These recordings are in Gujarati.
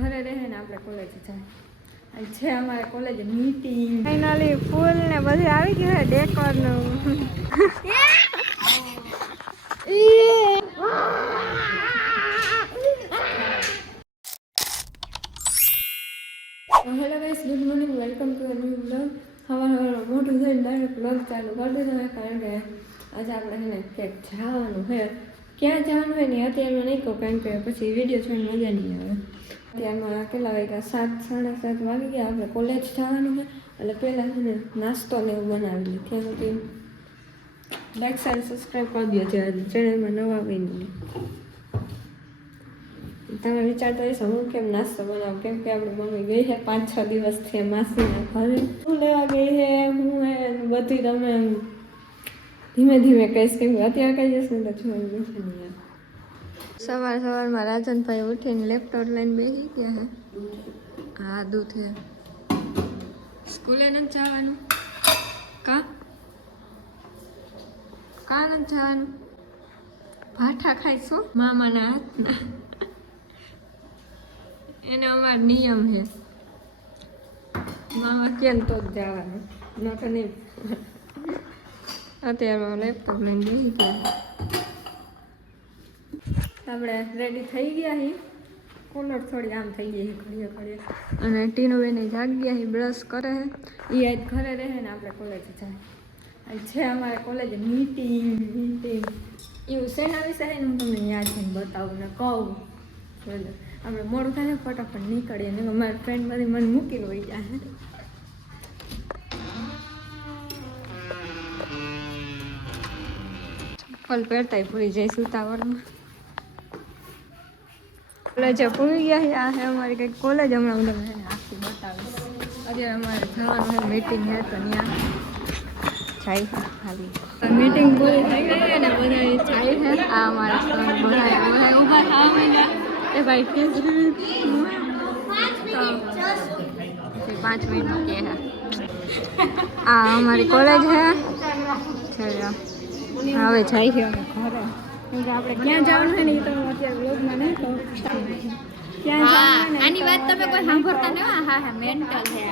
ઘરે રહે ને આપણે કોલેજ જાય. અને છે અમારે કોલેજ મીટિંગ. ફાઇનલી ફૂલ ને બધું આવી ગયું છે ડેકોરનું. Hello guys, good morning, welcome to a new blog. હવારમાં મોટું થઈને ડાયરેક્ટ બ્લોગ ચાલુ કરી દીધો હોય, કારણ કે આજે આપણે છે ને ક્યાંક જવાનું છે. ક્યાં જવાનું હોય ને અત્યારમાં નહીં કહું, કારણ કે પછી વિડીયો જોઈને મજા નહીં આવે. અત્યારમાં કેટલા વાગ્યા? 7, 7:30 વાગી ગયા. આપણે કોલેજ જવાનું છે એટલે પહેલાં છે ને નાસ્તો ને એવું બનાવી લઈએ. ત્યાં સુધી લાઈક અને સબસ્ક્રાઈબ કરી દો જે ચેનલમાં નવા હોય ને. તમે વિચારતા હશો હું કેમ નાસ્તો બનાવું, કેમ કે આપણી મમ્મી ગઈ છે 5-6 દિવસથી માસીના ઘરે. શું લેવા ગઈ છે હું હે બધી તમે ધીમે ધીમે કહીશ, કેમ કે અત્યારે કહી જશે ને તો જોઈ જશે નહીં. સવારમાં રાજનભાઈ ઉઠીને લેપટોપ લઈને બેસી ગયા છે. હા દૂધ છે. સ્કૂલે નથી જવાનું? કા નથી જવાનું? ભાઠા ખાઈશું મામાના હાથના. એને અમારો નિયમ છે, મામા કેમ તો જ જવાનું, ન તો નહીં. અત્યારે લેપટોપ લઈને બેસી ગયા. આપણે રેડી થઈ ગયા છીએ. કોલર થોડી આમ થઈ ગઈ ઘડીએ. અને ટીનુબેને જાગી ગયા છે, બ્રશ કરે છે. એ આજ ઘરે રહે ને આપણે કોલેજ જાય. અને છે અમારે કોલેજ મીટિંગ એવું શેના વિશે છે ને હું તમને યાદ થઈને બતાવું ને કહું. આપણે મોડું થાય ફટાફટ નીકળીએ ને મારી ફ્રેન્ડ બધી મને મૂકીને હોય જાય. ચપ્પલ પહેરતા ભૂલી જાય ઉતાવળમાં. કોલેજ પૂરી ગયા છે. આ છે અમારી કંઈક કોલેજ. હમણાં હું તમને આખી બતાવીશ. અત્યારે અમારે જવાનું છે મીટિંગ છે તો ત્યાં જાય છે ખાલી. મીટિંગ પૂરી થઈ ગઈ અને બધા જાય છે. આ અમારા બધા ઊભા થવા માંડ્યા. એ ભાઈ ફીસ 5 મિનિટ કે હે. આ અમારી કોલેજ છે. હવે જાય છે અમે ઘરે. કેમ કે આપણે ક્યાં જવાનું છે ને એ તો અત્યારે બ્લોગમાં નહીં કહું. ક્યાં જવાનું આની વાત તમે કોઈ સાંભળતા નહીં. હા મેન્ટલ છે.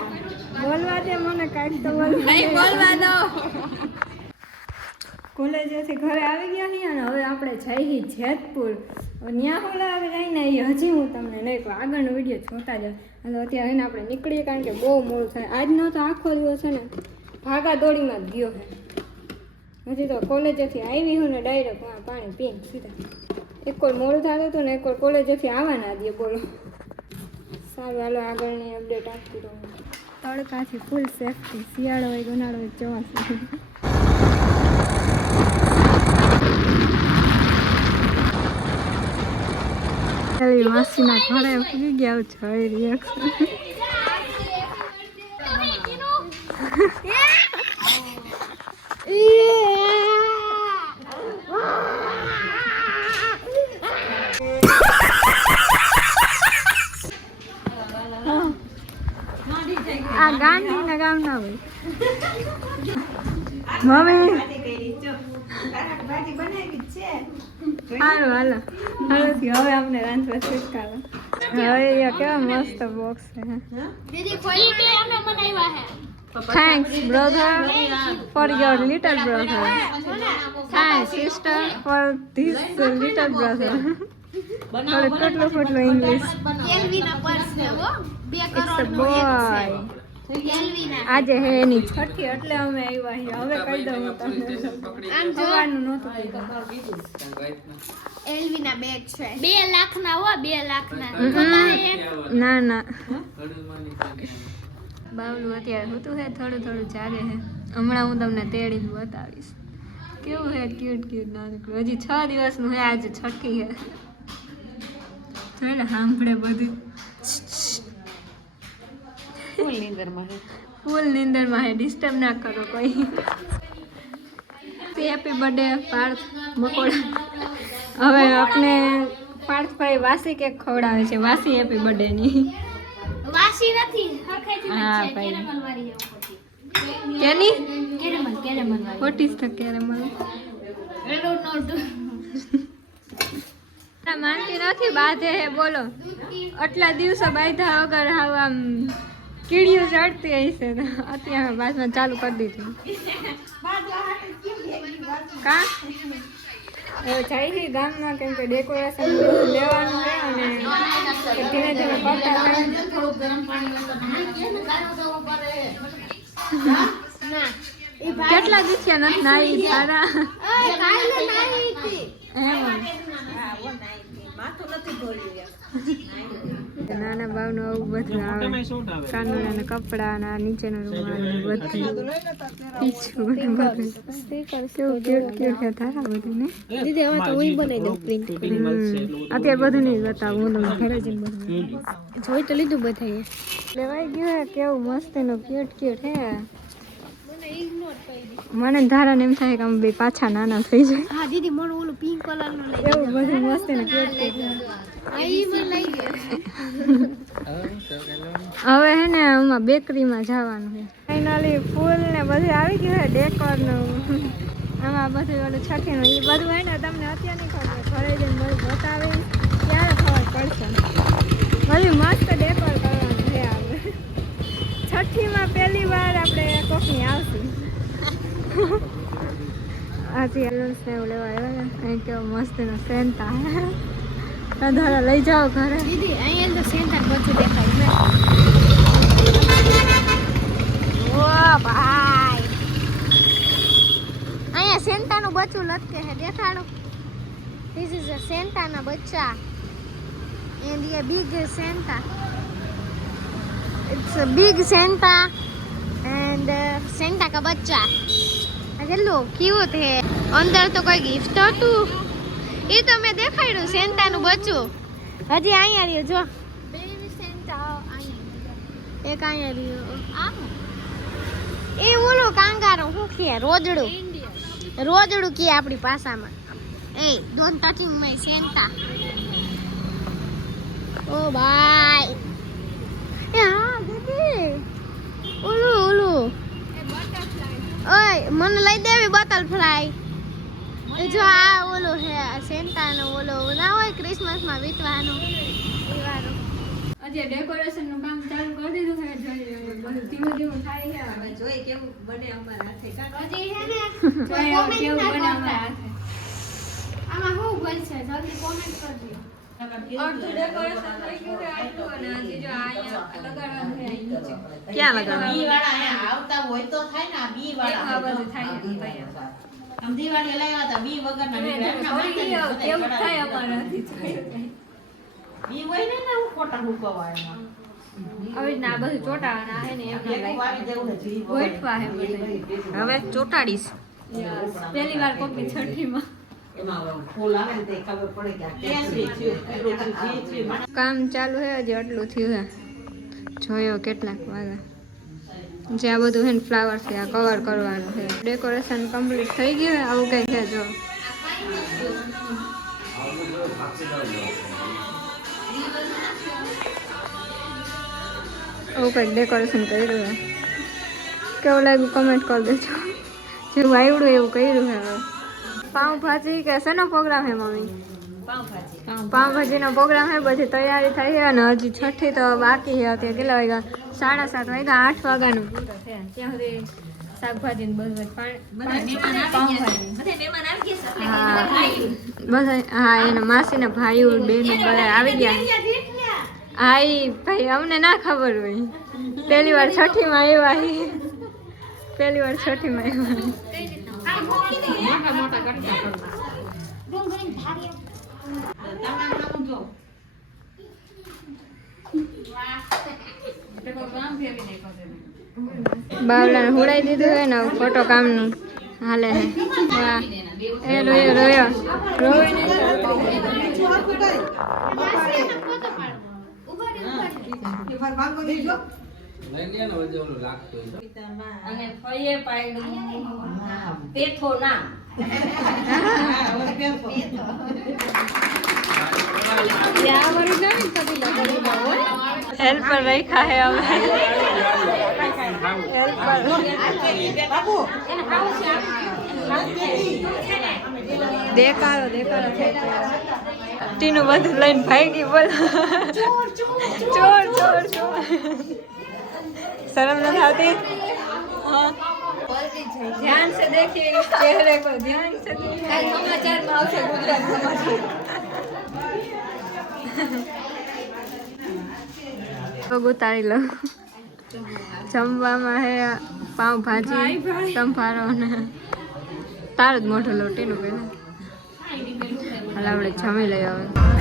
બોલવા દે મને, કાંઈક તો નહીં બોલવા દો. કોલેજેથી ઘરે આવી ગયા છીએ અને હવે આપણે જઈએ જેતપુર. ત્યાં ઓલા આવી જઈને એ હજી હું તમને નહીં કહું, આગળનો વિડીયો જોતા જ. અને અત્યારે એને આપણે નીકળીએ, કારણ કે બહુ મોડું થાય. આજનો તો આખો દિવસ છે ને ભાગા દોડીમાં જ ગયો છે. હજી તો કોલેજેથી આવી હું ને ડાયરેક્ટ પાણી પીને સીધા. એક વાર મોડું થતું હતું ને એક વાર કોલેજેથી આવવાના દે. બોલો સારું, હાલો આગળની અપડેટ આપતી રહું. તડકાથી ફૂલ સેફટી. શિયાળો હોય, ઉનાળો હોય, ચોમાસું. માસીના ઘરે ઉગી ગયા છે રિએક્શન. આ ગાંધીના ગામ ના હોય મમ્મી. સારું હાલો હવે અમને રાંધવા શીખવાડો. હવે કેવા મસ્ત બોક્સ છે. Thanks brother for your little brother. Thanks sister for this little brother. કેટલું ઇંગ્લિશ. It's a boy. આજે હે એની છઠ્ઠી એટલે અમે આવ્યા છીએ. હવે કહી દઉં તમને, આમ જોવાનું નહોતું. એલવીના બેગ છે 2 લાખના. હો 2 લાખના. ના બાવલું અત્યારે હોતું હે, થોડું ચાલે હે. હમણાં હું તમને તેડી બતાવીશ કેવું હે. ક્યુટ નાનકડું. હજી 6 દિવસનું હે. આજે છઠ્ઠી હે. જોઈ ને સાંભળે બધું. ફૂલ નીંદરમાં હે. ડિસ્ટર્બ ના કરો કોઈ. Happy birthday Parth Makoda. હવે આપણે પાર્થભાઈ વાસી કેક ખવડાવે છે. વાસી હેપી બર્થડે ની. વાસી નથી. હા ભાઈ. કેની? Caramel. What is the caramel? I don't know. માનતી નથી બાધે હે બોલો આટલા દિવસો બાંધા વગર હાવ આમ કીડીયું ચડતી હશે તો અત્યારે બાદમાં ચાલુ કરી દીધું કા જાય છે ગામમાં કેમ કે ડેકોરેશન લેવાનું છે અને ધીમે ધીમે કરતા કેટલા દિવસે નથી નાઈ તારા નાના ભાવનું આવું બધું આવે કાનુડાના કપડા ના નીચેનો રૂમાલ બધું પીછું ને બધું કેવું ક્યુટ તારા બધું ને દીદી હવે તો હું બનાવી દઉં પ્રિન્ટ અત્યારે બધું નહીં બતાવું હું ઘરે જઈને બધું જોઈ તો લીધું બધાએ લેવાઈ ગયું હે કેવું મસ્ત એનું ક્યુટ હે મને ધારાને એમ થાય કે આમ બે પાછા નાના થઈ જાય હા દીદી મને ઓલું પિંક કલર નું લઈ એવું બધું મસ્ત ને ક્યુટ હવે હે ને આમાં બેકરીમાં જવાનું છે ફાઇનલી ફૂલ ને બધું આવી ગયું છે ડેકોર નું આમાં બધું ઓલું છઠ્ઠીનું એ બધું હોય ને તમને અત્યારે નહીં ખબર ઘરે જઈને બધું બતાવે ત્યારે ખબર પડશે બધું મસ્ત ડેકોર કરવાનું છે આપણે છઠ્ઠીમાં પહેલી વાર આપણે કોકની આવશું આજે એલન્સ ને એવું લેવા આવ્યા અહીં કેવો મસ્ત નો સેન્ટા ધારા લઈ જાઓ ઘરે દીદી અહીંયા તો સેન્ટા બધું દેખાય ઓ ભાઈ અહીંયા સેન્ટાનું બચ્ચું લટકે છે દેખાડો ધીસ ઇઝ અ સેન્ટાના બચ્ચા એન્ડ ये big Santa it's a big Santa and Santa का बच्चा हेलो क्यूट है अंदर तो कोई गिफ्ट હતું એ તો મેં દેખાડ્યું સેન્ટાનું બચ્ચું હજી અહીંયા રહ્યો જો બેબી સેન્ટા અહીંયા એક અહીંયા રહ્યો આ એ ઓલો કાંગારો હું કે રોજડું કે આપણી ભાષામાં એ ડોન્ટ ટચિંગ માય સેન્ટા ઓ બાય એ હા દીદી ઓલું ઓય મને લઈ દેવી બટરફ્લાય જો આ ઓલો હે સેન્ટાનો ઓલો ના હોય ક્રિસમસમાં વીતવાનો એ વારો આજે ડેકોરેશનનું કામ ચાલુ કરી દીધું છે જોઈ બધું ધીમું થાય છે હવે જોઈ કેવું બને અમારા હાથે હજી છે ને કેવું બને અમારા હાથે આમાં શું બનશે જલ્દી કોમેન્ટ કરજો અડધું ડેકોરેશન થઈ ગયું છે આટલું અને હજી જો અહીંયા લગાડવાનું છે અહીં નીચે ક્યાં લગાડવાનું બી વાળા અહીંયા આવતા હોય તો થાય ને બી વાળા આ બધું થાય આમ દિવાળી લાવ્યા હતા બી વગરના કેવું થાય અમારાથી બી હોય ને હું ખોટા હુકવા એમાં હવે ના બધું ચોટાવાના હે ને એમ વાવી દેવું છે ગોઠવા હે હવે ચોટાડીશ પહેલી વાર કોકની છઠ્ઠીમાં એમાં ફૂલ આવે ને તે ખબર પડે કે આ કામ ચાલુ છે હજી આટલું થયું છે જોયો કેટલાક વાગ્યા જે આ બધું છે ને ફ્લાવર છે આ કવર કરવાનું છે ડેકોરેશન કમ્પ્લીટ થઈ ગયું આવું કંઈ છે જો આવું કંઈક ડેકોરેશન કર્યું છે કેવું લાગ્યું કમેન્ટ કરી દેજો જેવું આવડું એવું કર્યું છે હવે પાઉંભાજી કે શેનો પ્રોગ્રામ છે મમ્મી પાઉંભાજીનો પ્રોગ્રામ છે બધી તૈયારી થઈ છે અને હજી છઠ્ઠી તો બાકી છે અત્યારે કેટલા વાગ્યા 7:30 વાગ્યા 8 વાગ્યાનું પૂરું છે ત્યાં સુધી શાકભાજી ને બધું હા એના માસીના ભાઈઓ બેનો બધા આવી ગયા હા એ ભાઈ અમને ના ખબર હોય પહેલી વાર છઠ્ઠીમાં આવ્યા પહેલી વાર છઠ્ઠીમાં બાવલાને હુડાઈ દીધું હે ને ફોટો કામનું હાલે હે વાહ એ રોયો અને ફઈએ પાડ્યું પેથો ના હેલ્પર રાખ્યા હે અમે દેખાડો ટીનું બધું લઈને ભાગી બોલ ચોર ચોર ચોર शर्म नहीं आती हाँ ध्यान से देखिए इस चेहरे को ध्यान से देखिए समाचार में आवश्यक गुजरात समाचार पग उतारी लो જમવામાં હે પાવ ભાજી સંભારો ને તાર જ મોઢું લોટીનું પેલા હાલ આપણે જમી લઈએ હવે